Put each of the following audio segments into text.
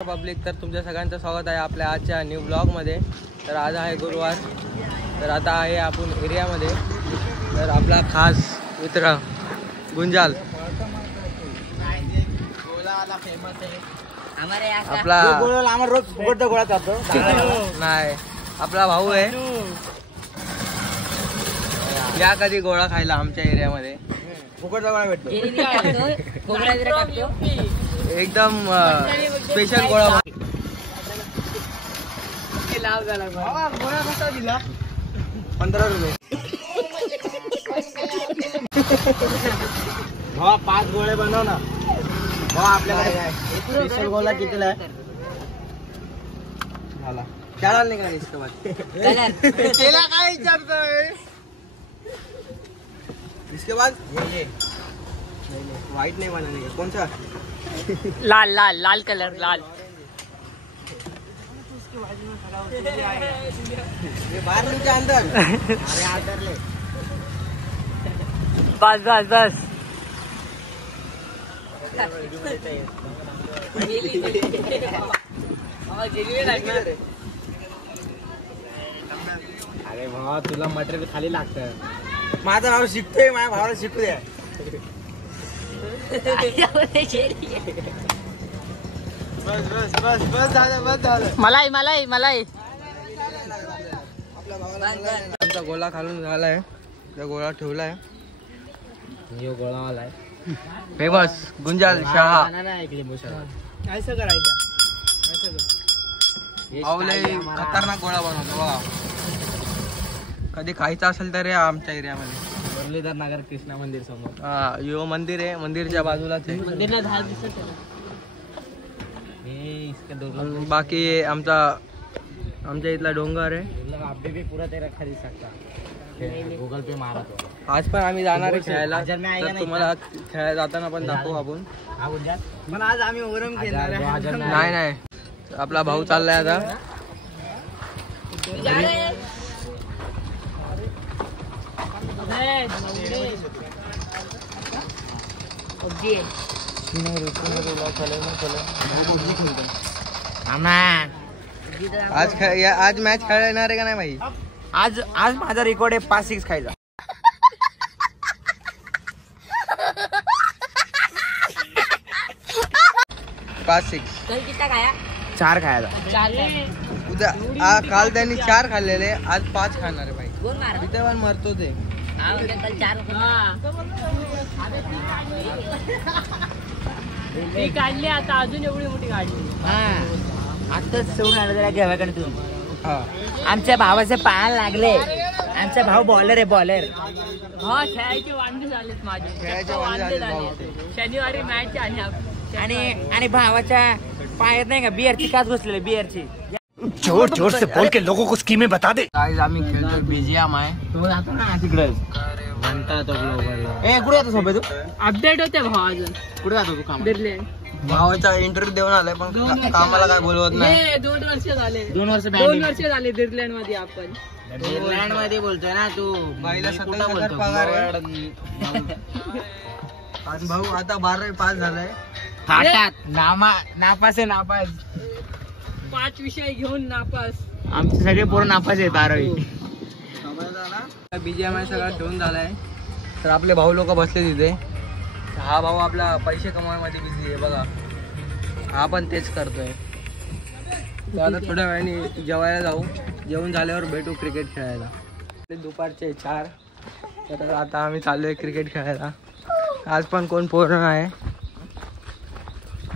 Public, तर तुमच्या सगळ्यांचं स्वागत आहे आपल्या आजच्या न्यू ब्लॉगमध्ये। तर आज आहे गुरुवार, तर आता आहे आपण एरियामध्ये। तर आपला खास मित्र गुंजाल, आपला नाही आपला भाऊ आहे। या कधी गोळा खायला आमच्या एरियामध्ये फुकटचा गोळा भेटतो, एकदम स्पेशल गोळा। गोळा कसा दिला? 15 रुपये। हा 5 गोळे बनव ना। हा आपल्याकडे स्पेशल गोळा कितीला आहे? झाला चाळा नाही का इसके बाद तेला काय विचारतोय? इसके बाद ये व्हाइट नहीं बनाने का, कौन सा? लाल लाल लाल कलर लाल। ये बाहर नीचे अंदर, अरे अंदर ले। बस बस बस। अरे भावा तुला मटेरियल खाली लागतं। माझं भाव शिकतोय, माझ्या भावाला शिकू द्या। बस बस बस बस झालं, बस झालं। मलाई मलाई मलाई। आमचा गोळा खालून झालाय, त्या गोळा ठेवलाय। यो गोळा आलाय फेमस गुंजाल शहा। ऐसा करायचं, खतरनाक गोळा बनवतो बघा। कधी खायचा असेल तर या आमच्या एरियामध्ये मुरलीधर नगर कृष्णा मंदिर समोर। हा यो मंदिर आहे, मंदिरच्या बाजूलाच आहे। मंदिरला झाड दिसत बाकी आमच्या इथला डोंगर आहे। पुरा तेरा खरीद सकता, गूगल पे मारा तो। आज पण आम्ही जाणार आहे खेळायला, तर तुम्हाला खेळायला जाताना पण दाखवू आपण। पण आज आम्ही ओरम खेळणार आहे। नाही नाही, आपला भाऊ चाललाय आता। आज मॅच खेळायला येणार आहे का नाही भाई? आज माझा रेकॉर्ड आहे 5-6 खायचा। 5-6 4 खायचा। उद्या काल त्यांनी 4 खाल्लेले, आज 5 खाणार आहे भाई। तिथे पण मरतो ते। काढली आता, अजून एवढी मोठी काढली। आताच सोडून आलं जरा घ्याव्याकडे तू। आमच्या भावाचे पायाला लागले, आमचा भाऊ बॉलर आहे, बॉलर। हा खेळायचे वांदे झालेत माझे, शनिवारी मॅच आणि भावाच्या पायात नाही का बिअरची काच बसलेली, बिअरची। जोर जोर से बोल के लोगों को स्कीमें बता दे। आज आम्ही खेळतो बीजीएम आहे। तू जातो ना तिकडे, म्हणता तो ए कुठे जातो सोबत? तू अपडेट होते भाऊ अजून। कुठे जातो तू? काम बिरले भावाचा इंटरव्ह्यू देऊन आलाय, पण कामाला काय बोलवत नाही। 2 वर्ष झाले, 2 वर्ष झाले बिरलँड मध्ये। आपण बिरलँड मध्ये बोलतोय ना तू? बाईला 27,000 पगार आहे। आज भाऊ आता 12वी पास झालाय। नापास आहे, नापास। 5 विषय घेऊन नापास। आमचे सगळे पोरं नापास आहेत 12वी। बीजीएमआय सगळं ठेवून झालाय, तर आपले भाऊ लोक बसले तिथे। हा भाऊ आपला पैसे कमवण्यामध्ये बिझी आहे बघा, हा पण तेच करतोय। तर आता थोड्या वेळाने जेवायला जाऊ, जेवण झाल्यावर भेटू क्रिकेट खेळायला। दुपारचे 4, तर आता आम्ही चाललोय क्रिकेट खेळायला। आज पण कोण पोरं नाही,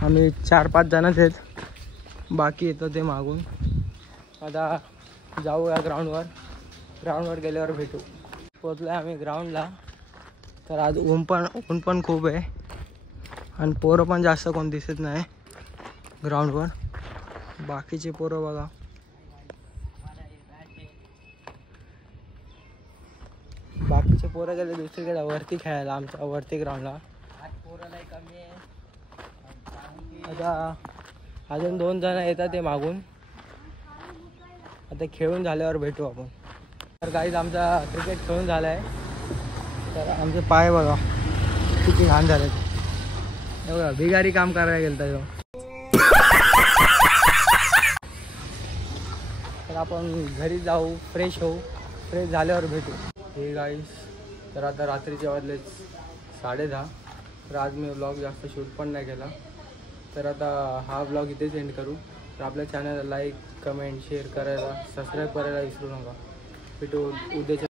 आम्ही 4-5 जणच आहेत, बाकी येतं ते मागून। आता जाऊया ग्राउंडवर गेल्यावर भेटू। पोचलोय आम्ही ग्राउंडला, तर आज ऊन पण खूप आहे आणि पोरं पण जास्त कोण दिसत नाही ग्राउंडवर। बाकीचे पोरं बघा, बाकीचे पोरं गेले दुसरीकडे वरती खेळायला, आमच्या वरती ग्राउंडला। आता अजून 2 जण येतात ते मागून, आता खेळून झाल्यावर भेटू आपण। तर गाईज आमचा क्रिकेट खेळून झाला आहे, तर आमचे पाय बघा किती घाण झालेत। एवढा भिगारी काम करायला गेलता आपण घरी जाऊ, फ्रेश होऊ, फ्रेश झाल्यावर भेटू. हे गाईस, तर आता रात्रीचे वाजले 10:30. तर आज मी व्लॉग जास्त शूट पण नाही केला. तर आता हा व्लॉग इथेच एंड करू. तर आपल्या चॅनलला लाईक, कमेंट, शेअर करायला, सबस्क्राईब करायला विसरू नका. भेटू उद्याच्या